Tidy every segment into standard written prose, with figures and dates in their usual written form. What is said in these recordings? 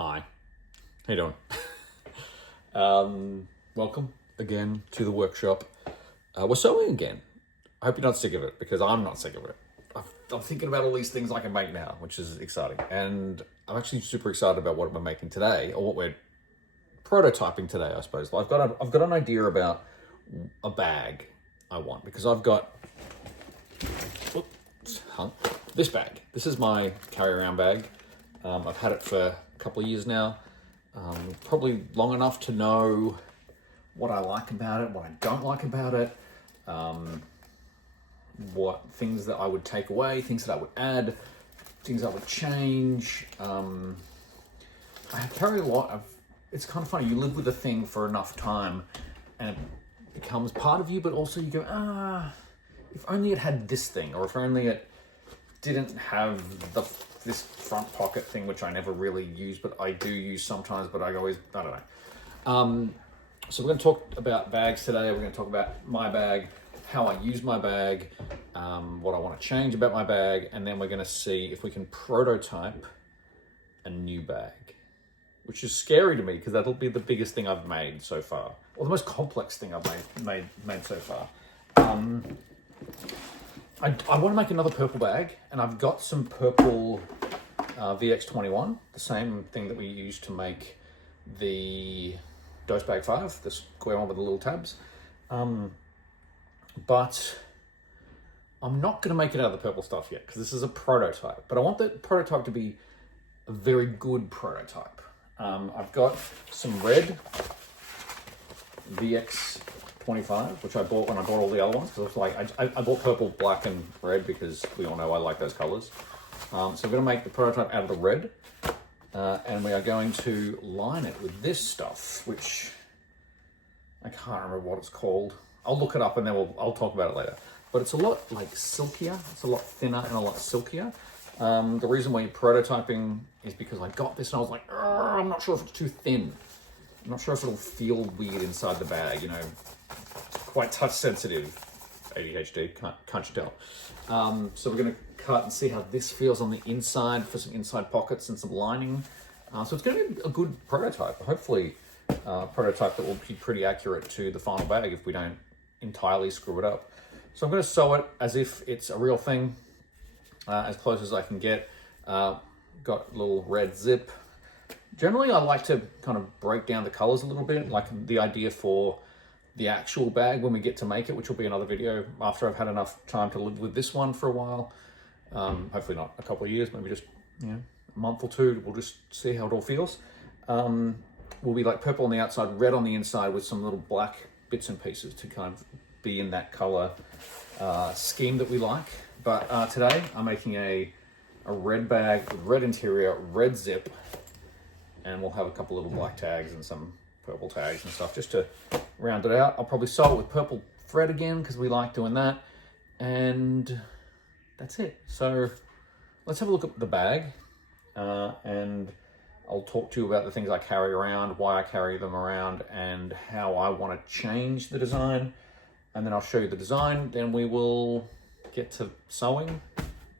Hi, how you doing? Welcome again to the workshop. We're sewing again. I hope you're not sick of it, because I'm not sick of it. I'm thinking about all these things I can make now, which is exciting. And I'm actually super excited about what we're making today, or what we're prototyping today, I suppose. I've got an idea about a bag I want, because I've got this bag. This is my carry-around bag. I've had it for a couple of years now, probably long enough to know what I like about it, what I don't like about it, what things that I would take away, things that I would add, things I would change. I carry a lot of, it's kind of funny, you live with a thing for enough time and it becomes part of you, but also you go, if only it had this thing, or if only it didn't have this front pocket thing, which I never really use, but I do use sometimes, but I don't know. So we're going to talk about bags today. We're going to talk about my bag, how I use my bag, what I want to change about my bag, and then we're going to see if we can prototype a new bag, which is scary to me because that'll be the biggest thing I've made so far, or the most complex thing I've made so far. I want to make another purple bag, and I've got some purple VX21, the same thing that we used to make the DoSE bag 5, the square one with the little tabs. But I'm not going to make it out of the purple stuff yet, because this is a prototype. But I want the prototype to be a very good prototype. I've got some red VX25, which I bought when I bought all the other ones, because I bought purple, black, and red because we all know I like those colors. So I'm going to make the prototype out of the red, and we are going to line it with this stuff, which I can't remember what it's called. I'll look it up and then I'll talk about it later. But it's a lot like silkier. It's a lot thinner and a lot silkier. The reason why you're prototyping is because I got this and I was like, I'm not sure if it's too thin. I'm not sure if it'll feel weird inside the bag, you know, quite touch sensitive. ADHD, can't you tell? So we're going to cut and see how this feels on the inside for some inside pockets and some lining. So it's going to be a good prototype, hopefully a prototype that will be pretty accurate to the final bag if we don't entirely screw it up. So I'm going to sew it as if it's a real thing, as close as I can get. Got a little red zip. Generally, I like to kind of break down the colors a little bit, like the idea for the actual bag when we get to make it, which will be another video after I've had enough time to live with this one for a while. Hopefully not a couple of years, maybe just a month or two. We'll just see how it all feels. Will be like purple on the outside, red on the inside, with some little black bits and pieces to kind of be in that color scheme that we like. But today I'm making a red bag with red interior, red zip, and we'll have a couple little black tags and some purple tags and stuff just to round it out. I'll probably sew it with purple thread again because we like doing that. And that's it. So let's have a look at the bag, and I'll talk to you about the things I carry around, why I carry them around, and how I want to change the design. And then I'll show you the design. Then we will get to sewing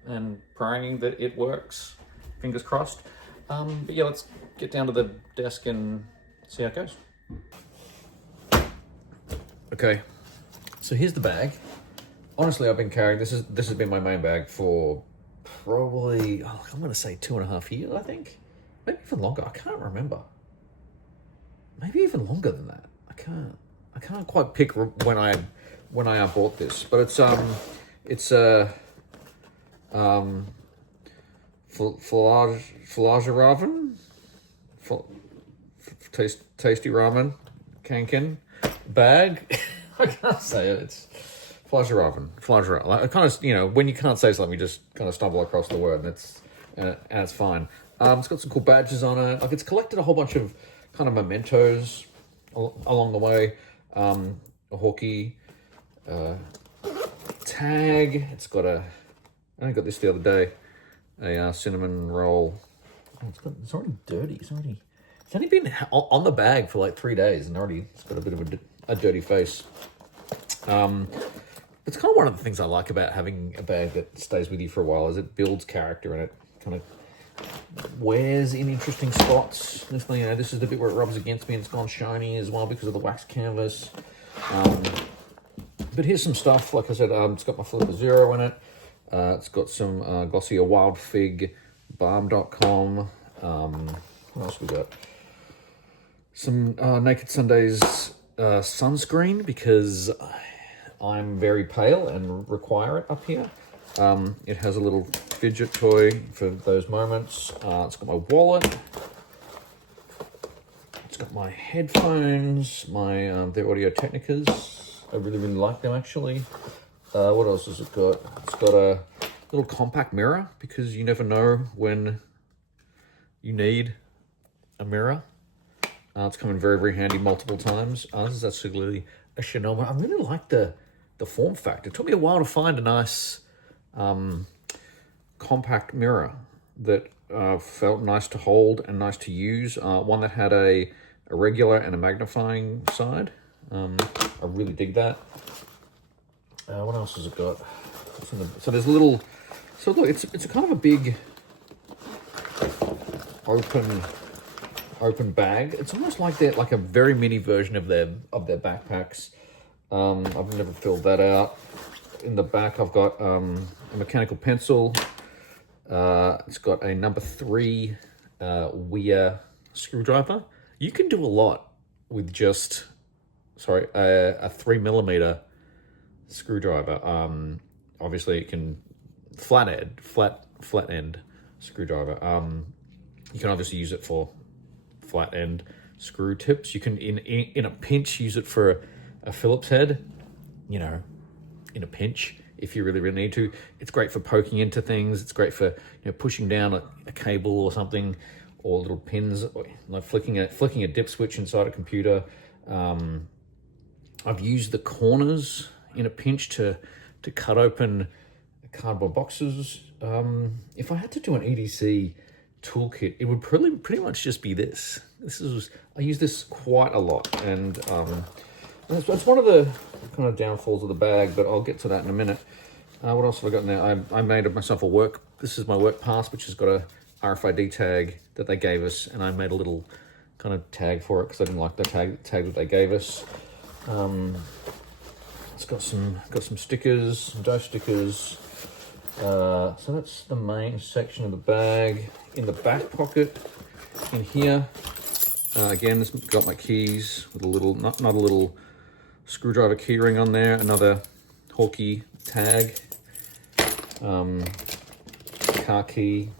and praying that it works. Fingers crossed. But yeah, let's get down to the desk and see how it goes. Okay, so here's the bag. Honestly, I've been carrying, this has been my main bag for probably, I'm going to say 2.5 years, I think. Maybe even longer, I can't remember. Maybe even longer than that. I can't quite pick when I bought this, but it's Fjällräven, tasty ramen, kanken bag. I can't say it. It's Fjällräven. Like, I kind of, when you can't say something, you just kind of stumble across the word, and it's fine. It's got some cool badges on it. Like, it's collected a whole bunch of kind of mementos along the way. A hockey tag. It's got I only got this the other day. A cinnamon roll. Oh, it's already dirty. It's only been on the bag for like 3 days, and already it's got a bit of a dirty face. It's kind of one of the things I like about having a bag that stays with you for a while, is it builds character, and it kind of wears in interesting spots. This, you know, this is the bit where it rubs against me and it's gone shiny as well because of the wax canvas. But here's some stuff. Like I said, it's got my Flipper Zero in it. It's got some Glossier Wild Fig Balm.com. What else we got? Some Naked Sundays sunscreen because I'm very pale and require it up here. It has a little fidget toy for those moments. It's got my wallet. It's got my headphones, my the Audio Technicas. I really like them actually. What else has it got? It's got a little compact mirror because you never know when you need a mirror. It's come in very handy multiple times. This is actually a Chanel one. I really like the form factor. It took me a while to find a nice compact mirror that felt nice to hold and nice to use. One that had a regular and a magnifying side. I really dig that. What else has it got? So there's a little. So look, it's a kind of a big open bag. It's almost like a very mini version of their backpacks. I've never filled that out. In the back, I've got a mechanical pencil. It's got a number 3 Weir screwdriver. You can do a lot with just, a 3mm screwdriver. Obviously, it can flat end screwdriver. You can obviously use it for flat end screw tips. You can, in a pinch, use it for a Phillips head. You know, in a pinch, if you really need to. It's great for poking into things. It's great for pushing down a cable or something, or little pins, or like flicking a dip switch inside a computer. I've used the corners in a pinch to cut open cardboard boxes. If I had to do an EDC toolkit, it would pretty much just be this. I use this quite a lot, and that's one of the kind of downfalls of the bag, but I'll get to that in a minute. What else have I got in there? I made myself this is my work pass, which has got a RFID tag that they gave us, and I made a little kind of tag for it because I didn't like the tag that they gave us. It's got some stickers, some DoSE stickers. So that's the main section of the bag. In the back pocket, in here, again, this got my keys with a little, not a little screwdriver key ring on there. Another Hawkeye tag, car key.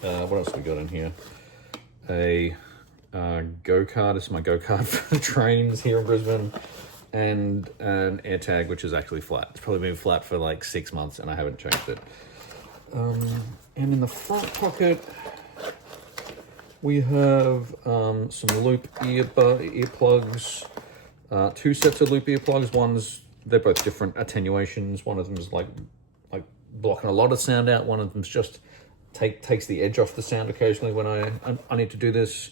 What else we got in here? A go-kart. This is my go-kart for the trains here in Brisbane. And an air tag, which is actually flat. It's probably been flat for like 6 months and I haven't changed it. And in the front pocket, we have some loop earplugs, 2 sets of loop earplugs. They're both different attenuations. One of them is like blocking a lot of sound out. One of them's just takes the edge off the sound occasionally when I need to do this.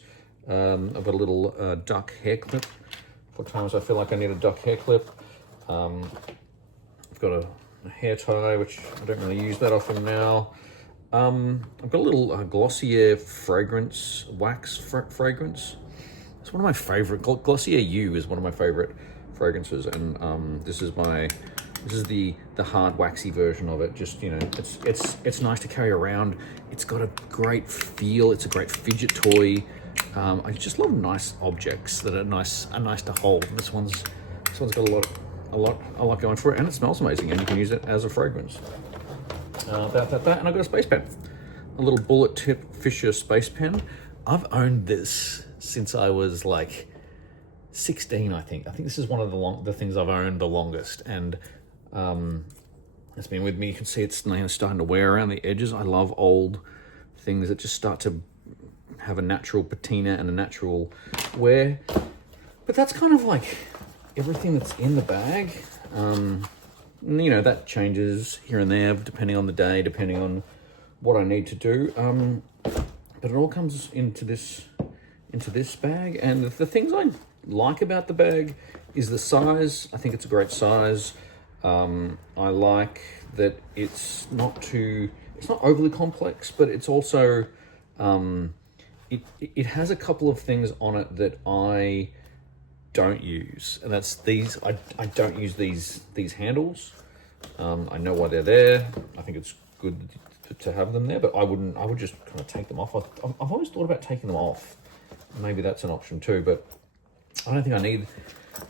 I've got a little duck hair clip for times I feel like I need a duck hair clip. I've got a hair tie, which I don't really use that often now. I've got a little Glossier fragrance, wax fragrance. It's one of my favorite. Glossier U is one of my favorite fragrances, and this is the hard waxy version of it. Just, it's nice to carry around. It's got a great feel. It's a great fidget toy. I just love nice objects that are nice to hold. This one's got a lot going for it, and it smells amazing, and you can use it as a fragrance. That, and I've got a space pen, a little bullet tip Fisher space pen. I've owned this since I was like 16, I think. I think this is one of the things I've owned the longest, and it's been with me. You can see it's starting to wear around the edges. I love old things that just start to have a natural patina and a natural wear. But that's kind of like everything that's in the bag. That changes here and there depending on the day, depending on what I need to do. But it all comes into this bag, and the things I like about the bag is the size. I think it's a great size. I like that it's it's not overly complex, but it's also, it has a couple of things on it that I don't use, and that's these. I don't use these handles. I know why they're there. I think it's good to have them there, but I would just kind of take them off. I've always thought about taking them off. Maybe that's an option too, but I don't think I need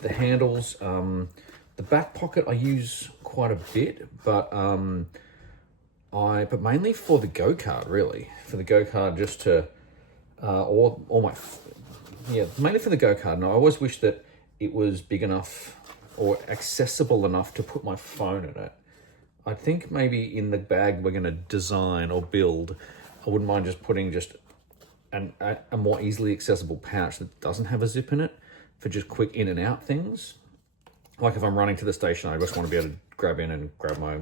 the handles. The back pocket I use quite a bit, but mainly for the go-kart, really. For the go-kart, just to mainly for the go-kart. And I always wish that it was big enough or accessible enough to put my phone in it. I think maybe in the bag we're going to design or build, I wouldn't mind just putting a more easily accessible pouch that doesn't have a zip in it for just quick in and out things. Like if I'm running to the station, I just want to be able to grab in and grab my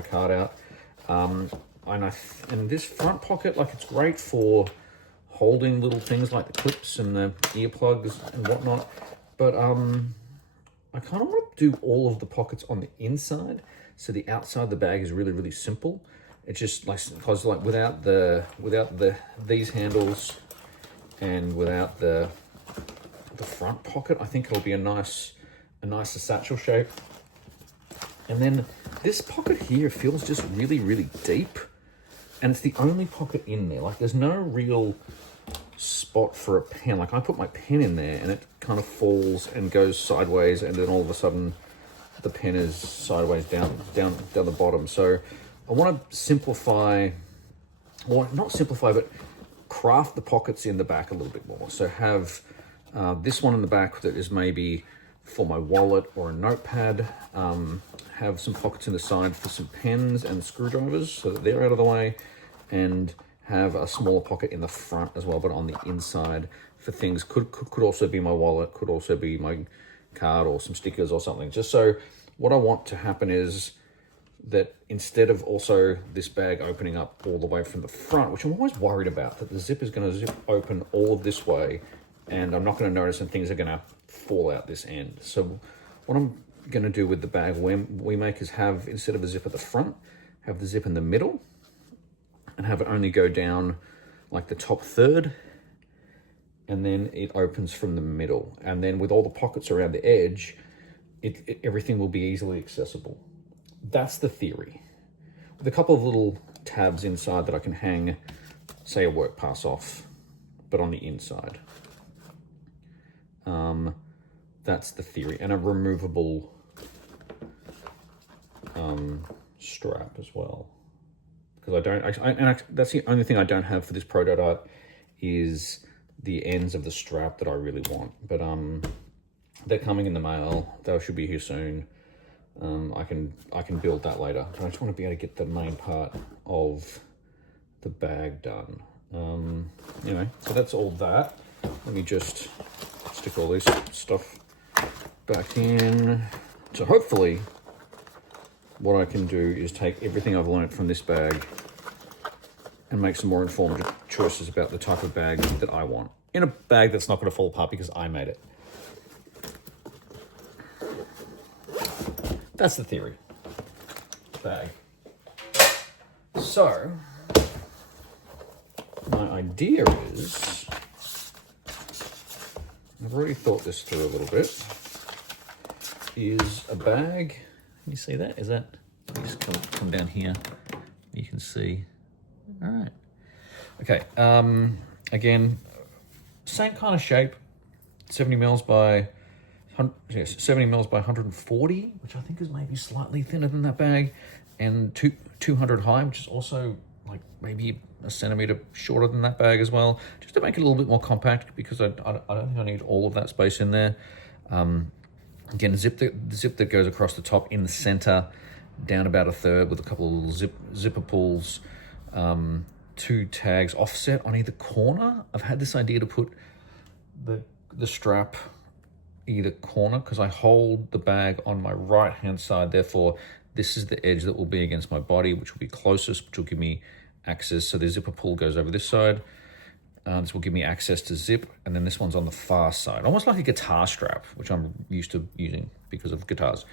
card out. And this front pocket, like, it's great for holding little things like the clips and the earplugs and whatnot. But I kind of want to do all of the pockets on the inside, so the outside of the bag is really, really simple. It's just like, because like without these handles and without the front pocket, I think it'll be a nicer satchel shape. And then this pocket here feels just really, really deep, and it's the only pocket in there. Like, there's no real spot for a pen. Like, I put my pen in there and it kind of falls and goes sideways, and then all of a sudden the pen is sideways down the bottom. So I want to simplify, or not simplify, but craft the pockets in the back a little bit more. So have this one in the back that is maybe for my wallet or a notepad. Have some pockets in the side for some pens and screwdrivers, so that they're out of the way, and have a smaller pocket in the front as well, but on the inside for things. Could also be my wallet, could also be my card or some stickers or something. Just so what I want to happen is that instead of also this bag opening up all the way from the front, which I'm always worried about, that the zip is going to zip open all of this way and I'm not going to notice, and things are going to fall out this end. So what I'm going to do with the bag we make is have, instead of a zip at the front, have the zip in the middle, and have it only go down like the top third, and then it opens from the middle. And then with all the pockets around the edge, everything will be easily accessible. That's the theory. With a couple of little tabs inside that I can hang, say, a work pass off, but on the inside. That's the theory. And a removable strap as well. Because that's the only thing I don't have for this prototype, is the ends of the strap that I really want. But they're coming in the mail. They should be here soon. I can build that later. But I just want to be able to get the main part of the bag done. Anyway, so that's all that. Let me just stick all this stuff back in. So hopefully what I can do is take everything I've learned from this bag and make some more informed choices about the type of bag that I want, in a bag that's not going to fall apart because I made it. That's the theory. Bag. So my idea is, I've already thought this through a little bit, is a bag. Can you see that? Is that, you just come down here, you can see. All right. Okay. Again, same kind of shape, 70 mils by 140, which I think is maybe slightly thinner than that bag, and 200 high, which is also like maybe a centimeter shorter than that bag as well, just to make it a little bit more compact, because I don't think I need all of that space in there. Again, the zip that goes across the top in the center, down about a third, with a couple of little zipper pulls, 2 tags offset on either corner. I've had this idea to put the strap either corner, because I hold the bag on my right hand side, therefore this is the edge that will be against my body, which will be closest, which will give me access. So the zipper pull goes over this side. This will give me access to zip, and then this one's on the far side, almost like a guitar strap, which I'm used to using because of guitars.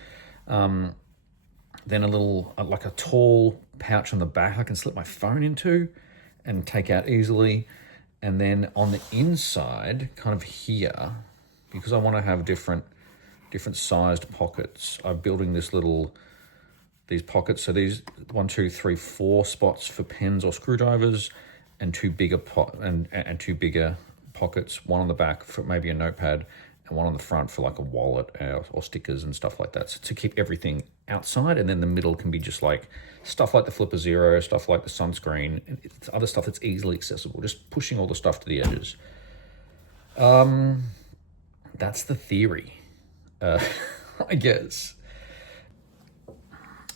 then a little, like a tall pouch on the back I can slip my phone into and take out easily. And then on the inside, kind of here, because I want to have different sized pockets, I'm building these pockets. So these 1, 2, 3, 4 spots for pens or screwdrivers, and two bigger two bigger pockets, one on the back for maybe a notepad, and one on the front for like a wallet or stickers and stuff like that. So to keep everything outside, and then the middle can be just like stuff like the Flipper Zero, stuff like the sunscreen, and it's other stuff that's easily accessible, just pushing all the stuff to the edges. That's the theory, I guess.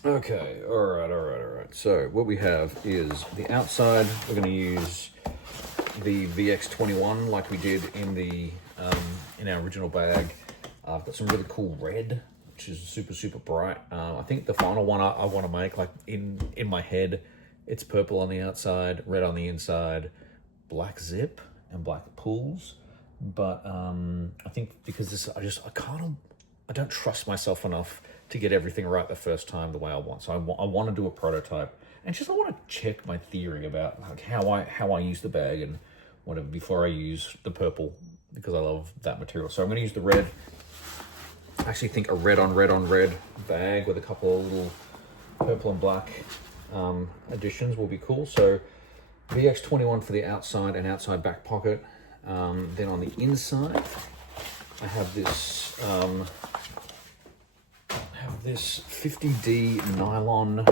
Okay, all right. So what we have is the outside. We're going to use the VX21 like we did in our original bag. I've got some really cool red, which is super bright. I think the final one I want to make, like in my head, it's purple on the outside, red on the inside, black zip and black pulls. But I think because this, I don't trust myself enough to get everything right the first time the way I want. So I want to do a prototype, and just I want to check my theory about like how I use the bag and whatever before I use the purple, because I love that material. So I'm going to use the red. I actually think a red on red bag with a couple of little purple and black additions will be cool. So VX21 for the outside and outside back pocket. Then on the inside, I have this 50D nylon.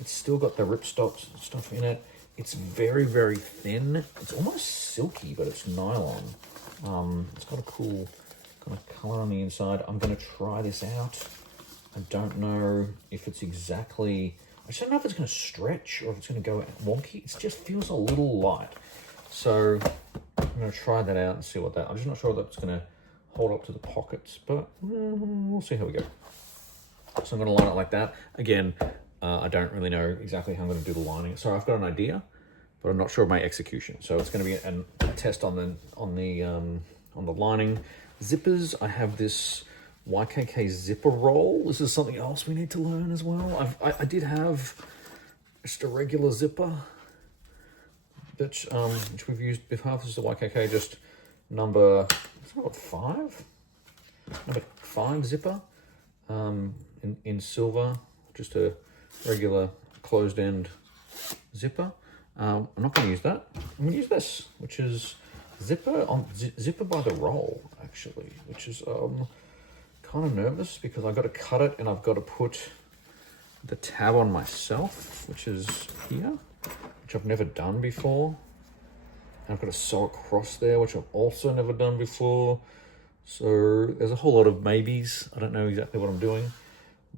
It's still got the ripstop stuff in it. It's very thin. It's almost silky, but it's nylon. It's got a cool kind of color on the inside. I'm going to try this out. I don't know if it's exactly... I just don't know if it's going to stretch or if it's going to go wonky. It just feels a little light. So I'm going to try that out and see what that... I'm just not sure that it's going to hold up to the pockets, but we'll see how we go. So I'm going to line it like that. Again, I don't really know exactly how I'm going to do the lining. So I've got an idea, but I'm not sure of my execution. So it's going to be a test on the lining. Zippers, I have this YKK zipper roll. This is something else we need to learn as well. I did have just a regular zipper, which we've used before. This is the YKK, just number 5 zipper. In silver, just a regular closed end zipper. I'm not going to use that. I'm going to use this, which is zipper by the roll, actually, which is kind of nervous because I've got to cut it and I've got to put the tab on myself, which is here, which I've never done before. And I've got to sew across there, which I've also never done before. So there's a whole lot of maybes. I don't know exactly what I'm doing,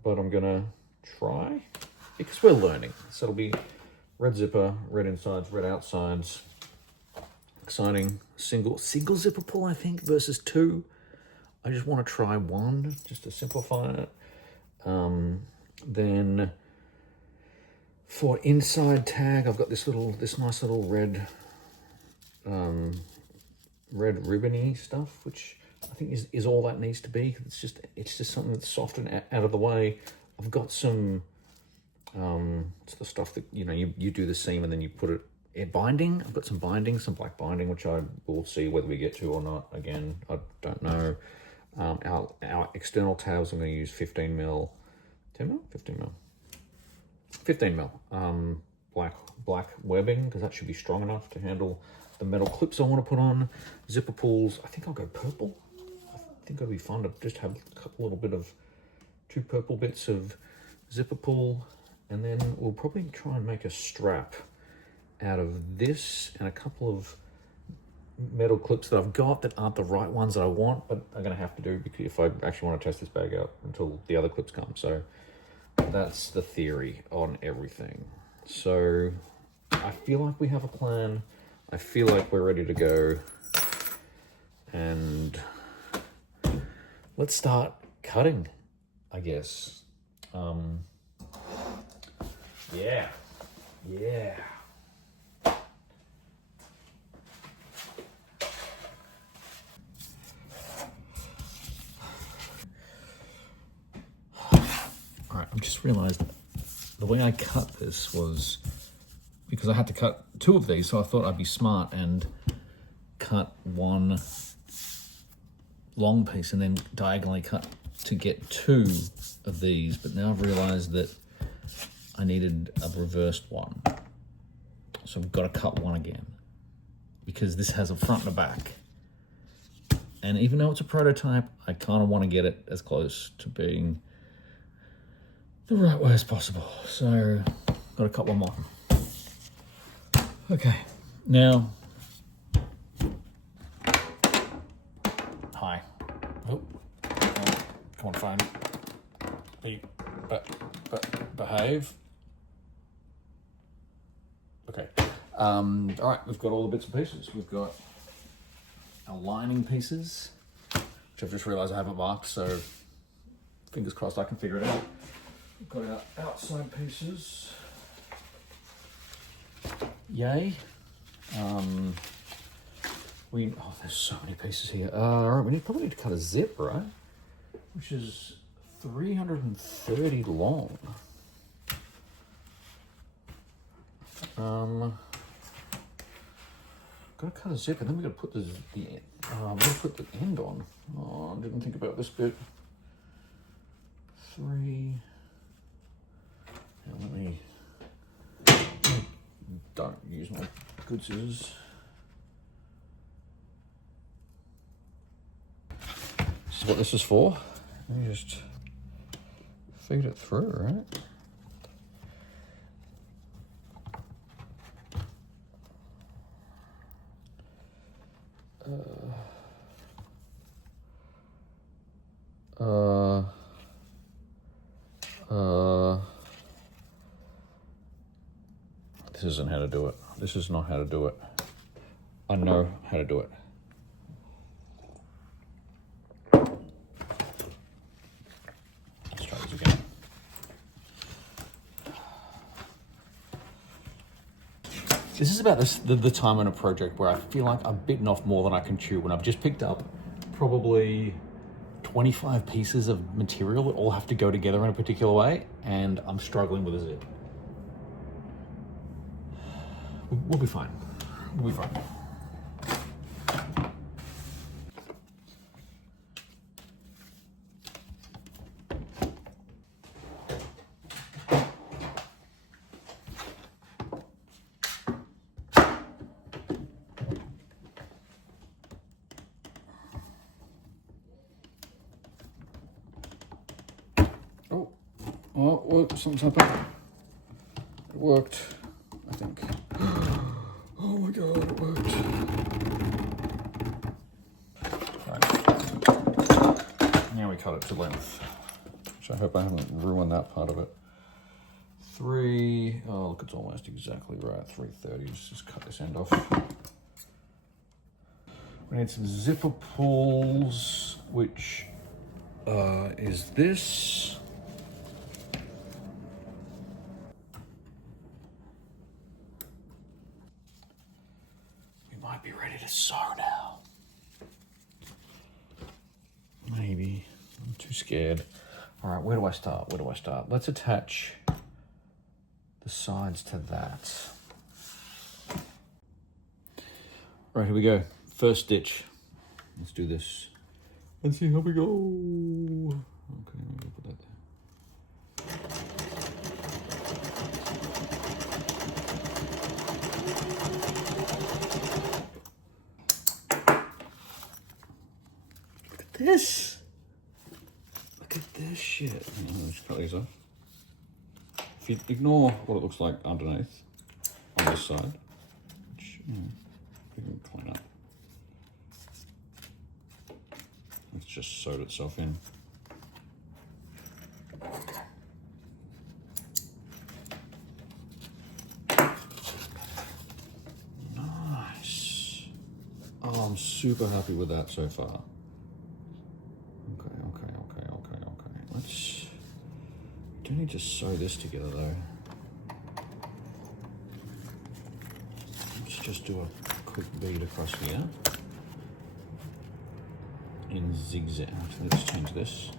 but I'm gonna try because we're learning. So it'll be red zipper, red insides, red outsides. Exciting. Single zipper pull, I think, versus 2. I just want to try 1 just to simplify it. Then for inside tag, I've got this nice little red ribbony stuff, which I think is all that needs to be. It's just something that's soft and out of the way. I've got some it's the stuff that you do the seam and then you put it in binding. I've got some binding, some black binding, which I will see whether we get to or not. Again, I don't know. Our external tabs, I'm going to use 15 mil, 10 mil, 15 mil, 15 mil black webbing, because that should be strong enough to handle the metal clips I want to put on. Zipper pulls, I think I'll go purple. I think it'll be fun to just have a little bit of 2 purple bits of zipper pull, and then we'll probably try and make a strap out of this and a couple of metal clips that I've got that aren't the right ones that I want, but I'm going to have to do because if I actually want to test this bag out until the other clips come. So that's the theory on everything. So I feel like we have a plan. I feel like we're ready to go, and let's start cutting, I guess. Yeah. All right, I'm just realized the way I cut this was because I had to cut 2 of these, so I thought I'd be smart and cut 1 long piece and then diagonally cut to get 2 of these, but now I've realized that I needed a reversed one. So I've got to cut 1 again because this has a front and a back. And even though it's a prototype, I kind of want to get it as close to being the right way as possible. So got to cut 1 more. Okay, now, hi. Oh, come on, phone. Behave. Okay. All right, we've got all the bits and pieces. We've got our lining pieces, which I've just realized I haven't marked, so fingers crossed I can figure it out. We've got our outside pieces. Yay. There's so many pieces here. All right, we probably need to cut a zip, right? Which is 330 long. Gotta cut a zip, and then we gotta put put the end on. Oh, I didn't think about this bit. 3. Now let me. Don't use my good scissors. This is what this is for. Let me just feed it through, right? This isn't how to do it. This is not how to do it. I know how to do it. Let's try this again. This is about the time in a project where I feel like I've bitten off more than I can chew when I've just picked up probably 25 pieces of material that all have to go together in a particular way, and I'm struggling with a zip. We'll be fine. We'll be fine. Oh, something's happened. It worked, I think. Oh my god, it worked. Right. Now we cut it to length. Which I hope I haven't ruined that part of it. 3, oh look, it's almost exactly right. 330, just cut this end off. We need some zipper pulls, which is this. Might be ready to sew now. Maybe. I'm too scared. All right, where do I start? Where do I start? Let's attach the sides to that. Right, here we go. First stitch. Let's do this. Let's see how we go. Okay, I'm gonna put that there. This. Look at this shit. Let's cut these off. If you ignore what it looks like underneath on this side, which you can clean up. It's just sewed itself in. Nice. Oh, I'm super happy with that so far. Okay. Let's. Do need to sew this together though. Let's just do a quick bead across here in zigzag. Let's change this.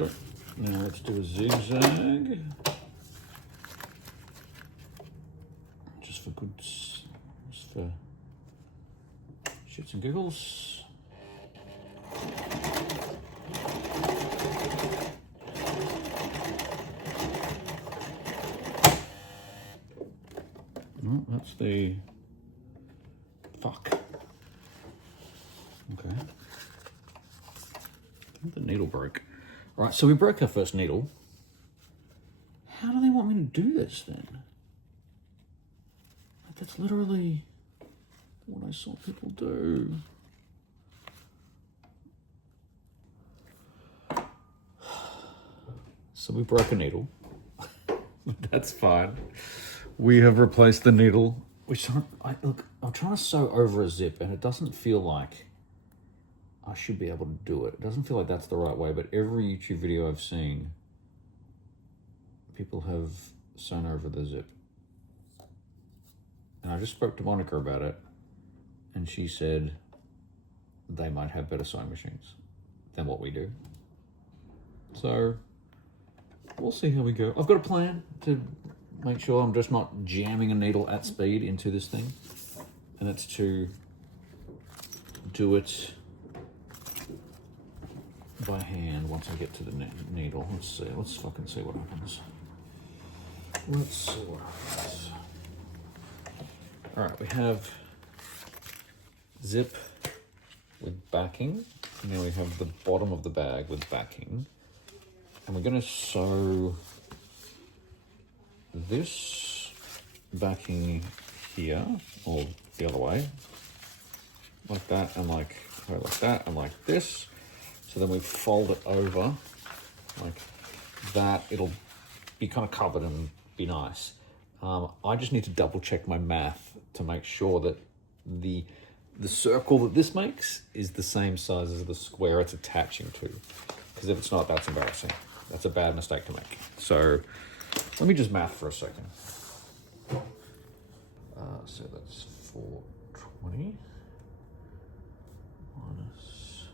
Okay, now let's do a zigzag. Just for shits and giggles. No, that's the fuck. Okay. I think the needle broke. All right, so we broke our first needle. How do they want me to do this then? Like, that's literally what I saw people do. So we broke a needle. That's fine. We have replaced the needle. Which look, I'm trying to sew over a zip and it doesn't feel like I should be able to do it. It doesn't feel like that's the right way, but every YouTube video I've seen, people have sewn over the zip. And I just spoke to Monica about it and she said they might have better sewing machines than what we do. So we'll see how we go. I've got a plan to make sure I'm just not jamming a needle at speed into this thing. And that's to do it by hand once I get to the needle. Let's see, let's fucking see what happens. Let's see what happens. All right, we have zip with backing. And then we have the bottom of the bag with backing. And we're gonna sew this backing here, or the other way, like that, and like that, and like this. So then we fold it over like that. It'll be kind of covered and be nice. I just need to double check my math to make sure that the circle that this makes is the same size as the square it's attaching to. Because if it's not, that's embarrassing. That's a bad mistake to make. So let me just math for a second. So that's 420 minus.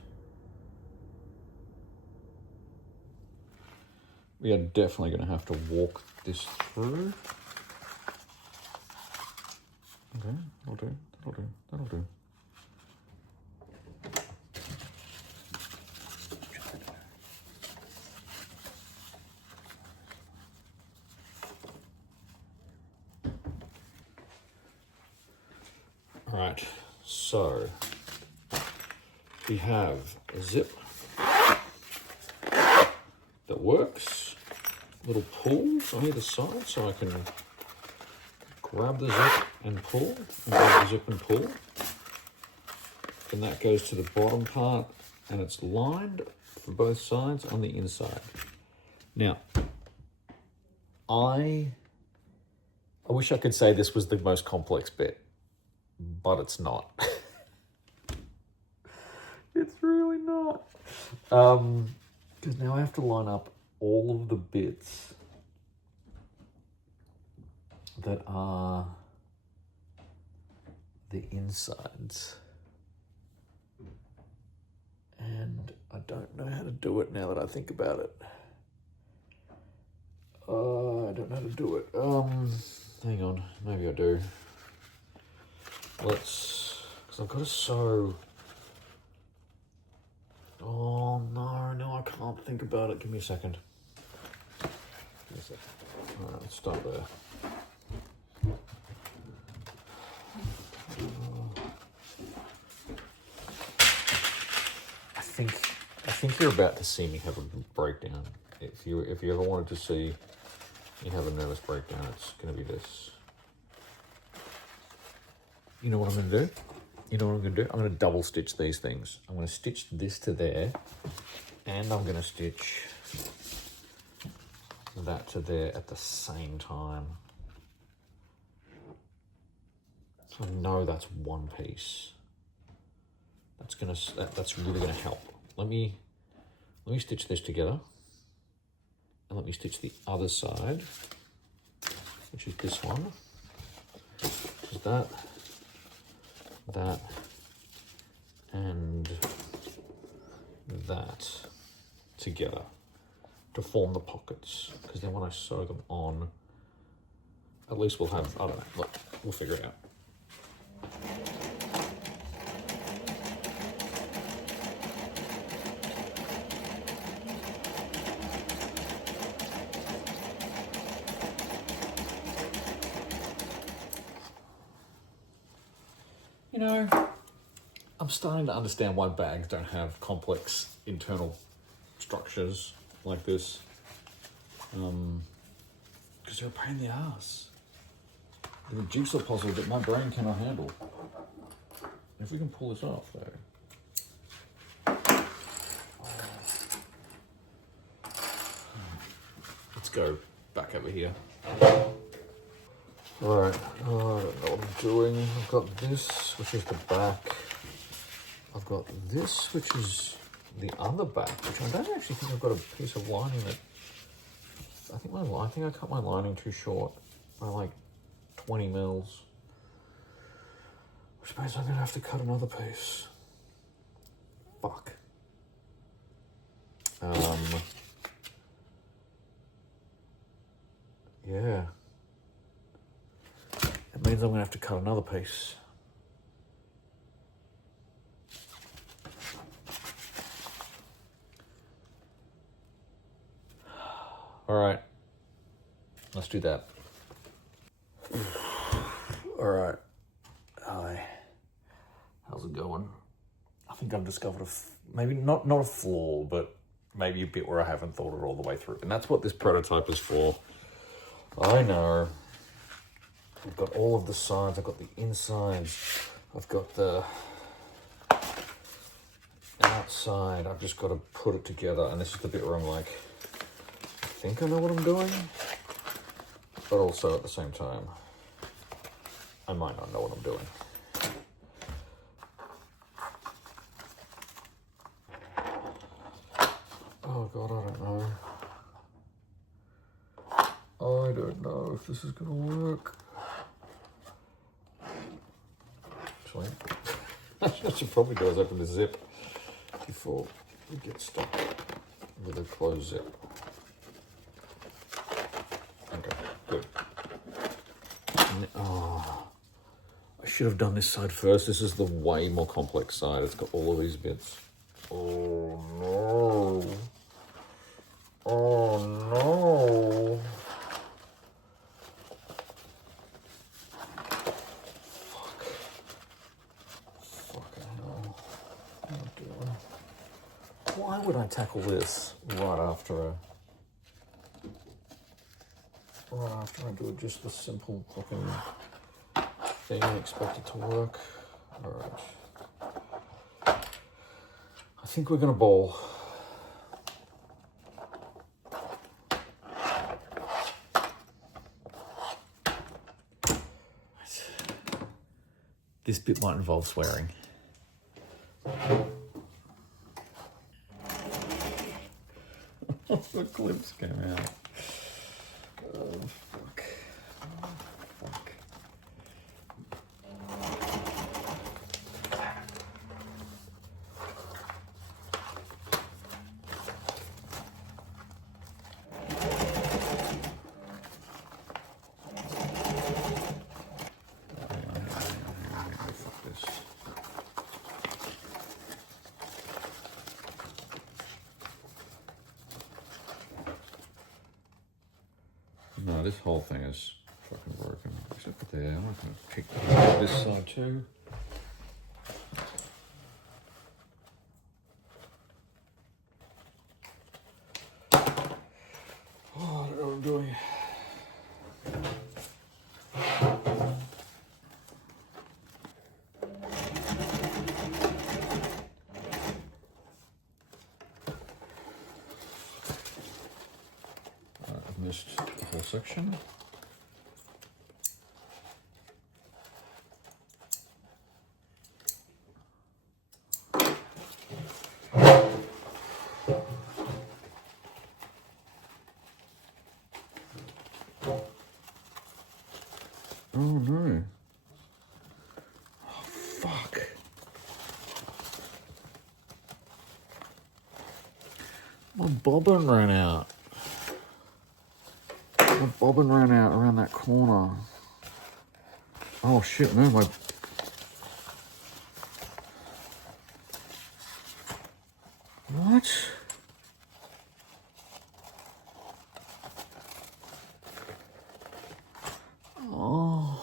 We are definitely going to have to walk this through. Okay, that'll do, that'll do, that'll do. All right, so we have a zip that works, little pulls on either side so I can grab the zip and pull, and grab the zip and pull. Then that goes to the bottom part and it's lined for both sides on the inside. Now, I wish I could say this was the most complex bit, but it's not. It's really not. Because now I have to line up all of the bits that are the insides. And I don't know how to do it now that I think about it. I don't know how to do it. Hang on, maybe I do. Because I've got to sew. Oh no, I can't think about it. Give me a second. All right, let's start there. I think you're about to see me have a breakdown. If you ever wanted to see me have a nervous breakdown, it's going to be this. You know what I'm going to do? You know what I'm going to do? I'm going to double stitch these things. I'm going to stitch this to there, and I'm going to stitch that to there at the same time. So I know that's one piece. That's really going to help. Let me stitch this together, and let me stitch the other side, which is this one. Which is that, and that together. to form the pockets, because then when I sew them on, at least we'll have, I don't know, look, we'll figure it out. You know, I'm starting to understand why bags don't have complex internal structures like this. Because they're a pain in the ass. They're a jigsaw puzzle that my brain cannot handle. If we can pull this off, though. Let's go back over here. Right, I don't know what I'm doing. I've got this, which is the back. I've got this, which is the other back, which I don't actually think I've got a piece of lining that... I think I cut my lining too short by like 20 mils. Which means I'm gonna have to cut another piece. Fuck. Yeah. It means I'm gonna have to cut another piece. All right, let's do that. All right, hi. How's it going? I think I've discovered maybe not a flaw, but maybe a bit where I haven't thought it all the way through. And that's what this prototype is for. I know. I've got all of the sides, I've got the insides, I've got the outside. I've just got to put it together, and this is the bit where I'm like, I think I know what I'm doing, but also at the same time, I might not know what I'm doing. Oh God, I don't know. I don't know if this is gonna work. Actually, what I should probably do is open the zip before we get stuck with a closed zip. Okay, good. Oh, I should have done this side first. This is the way more complex side. It's got all of these bits. Oh no. Oh no. Why would I tackle this right after I do just the simple fucking thing and expect it to work? All right. I think we're gonna bowl. This bit might involve swearing. The clips came out. Oh, fuck. Oh, fuck. Fuck this. No, this whole thing is fucking broken. Except for there. I'm not going to pick this side too. Oh, I don't know what I'm doing. I've missed the whole section. Oh no. Oh, fuck. My bobbin ran out. bobbin ran out around that corner. Oh shit, no, my... What? Oh.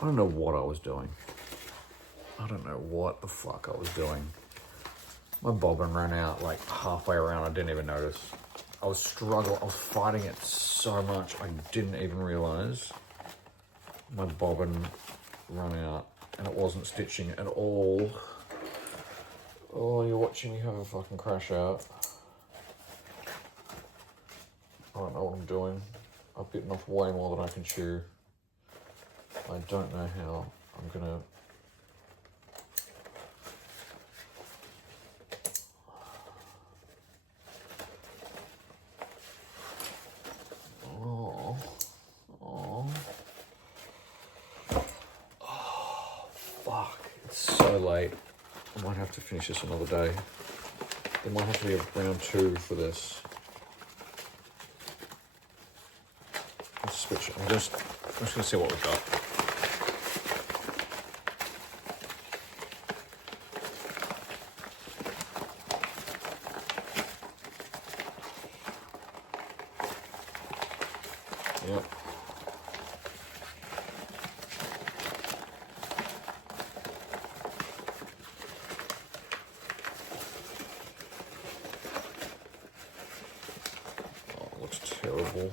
I don't know what I was doing. I don't know what the fuck I was doing. My bobbin ran out like halfway around. I didn't even notice. I was struggling. I was fighting it so much. I didn't even realize my bobbin ran out and it wasn't stitching at all. Oh, you're watching me have a fucking crash out. I don't know what I'm doing. I've bitten off way more than I can chew. I don't know how I'm gonna... Oh, oh, oh, fuck. It's so late. I might have to finish this another day. There might have to be a round 2 for this. Let's switch it. I'm just gonna see what we've got. Yep. Oh, it looks terrible.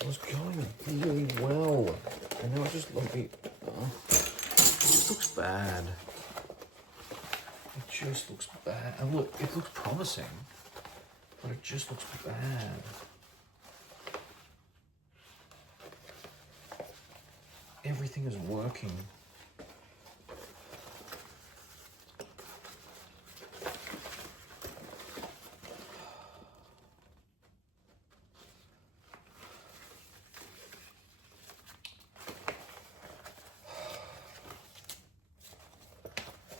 It was going really well, and now it just let me. It just looks bad. It just looks bad. And look, it looks promising, but it just looks bad. Everything is working.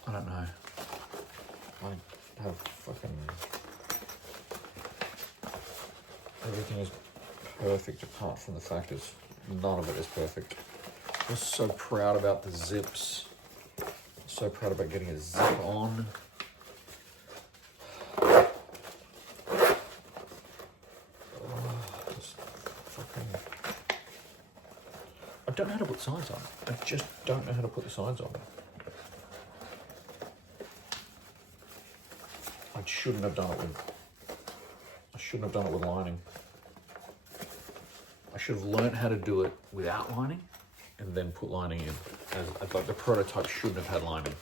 I don't know. I have fucking... Everything is perfect apart from the fact is none of it is perfect. I was so proud about the zips. So proud about getting a zip on. Just fucking... I don't know how to put sides on. I just don't know how to put the sides on. I shouldn't have done it with lining. I should have learned how to do it without lining and then put lining in. As like the prototype shouldn't have had lining.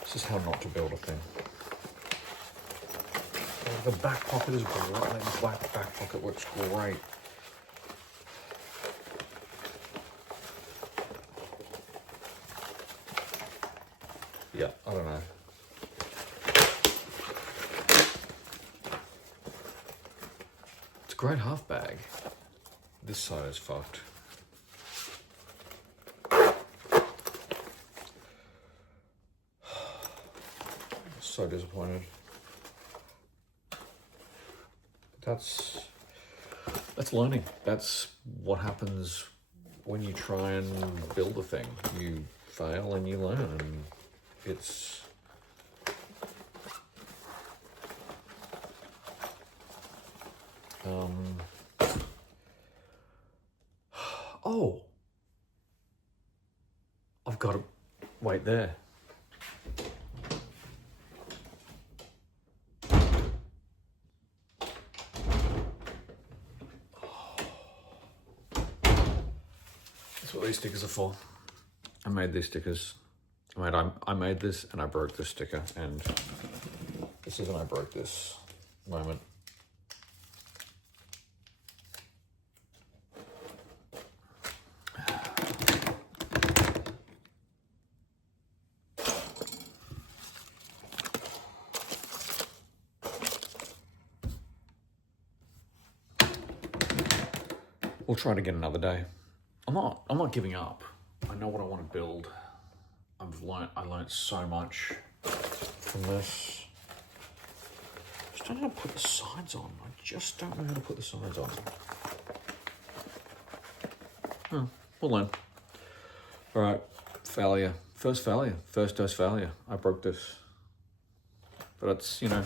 This is how not to build a thing. The back pocket is great. The back pocket works great. Yeah, I don't know. It's a great half bag. This side is fucked. So disappointed. That's learning. That's what happens when you try and build a thing. You fail and you learn, and it's oh, I've got to wait there. That's what these stickers are for. I made these stickers. I made this and I broke this sticker, and this is an I broke this moment. we'll try it again another day. I'm not giving up. I know what I want to build. I learned so much from this. Just don't know how to put the sides on. I just don't know how to put the sides on. We'll learn. All right, failure. First dose failure. I broke this. But it's, you know,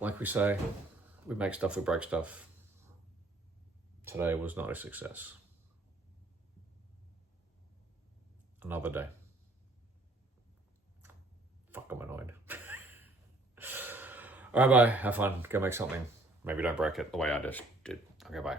like we say, we make stuff, we break stuff. Today was not a success. Another day. Fuck, I'm annoyed. All right, bye. Have fun. Go make something. Maybe don't break it the way I just did. Okay, bye.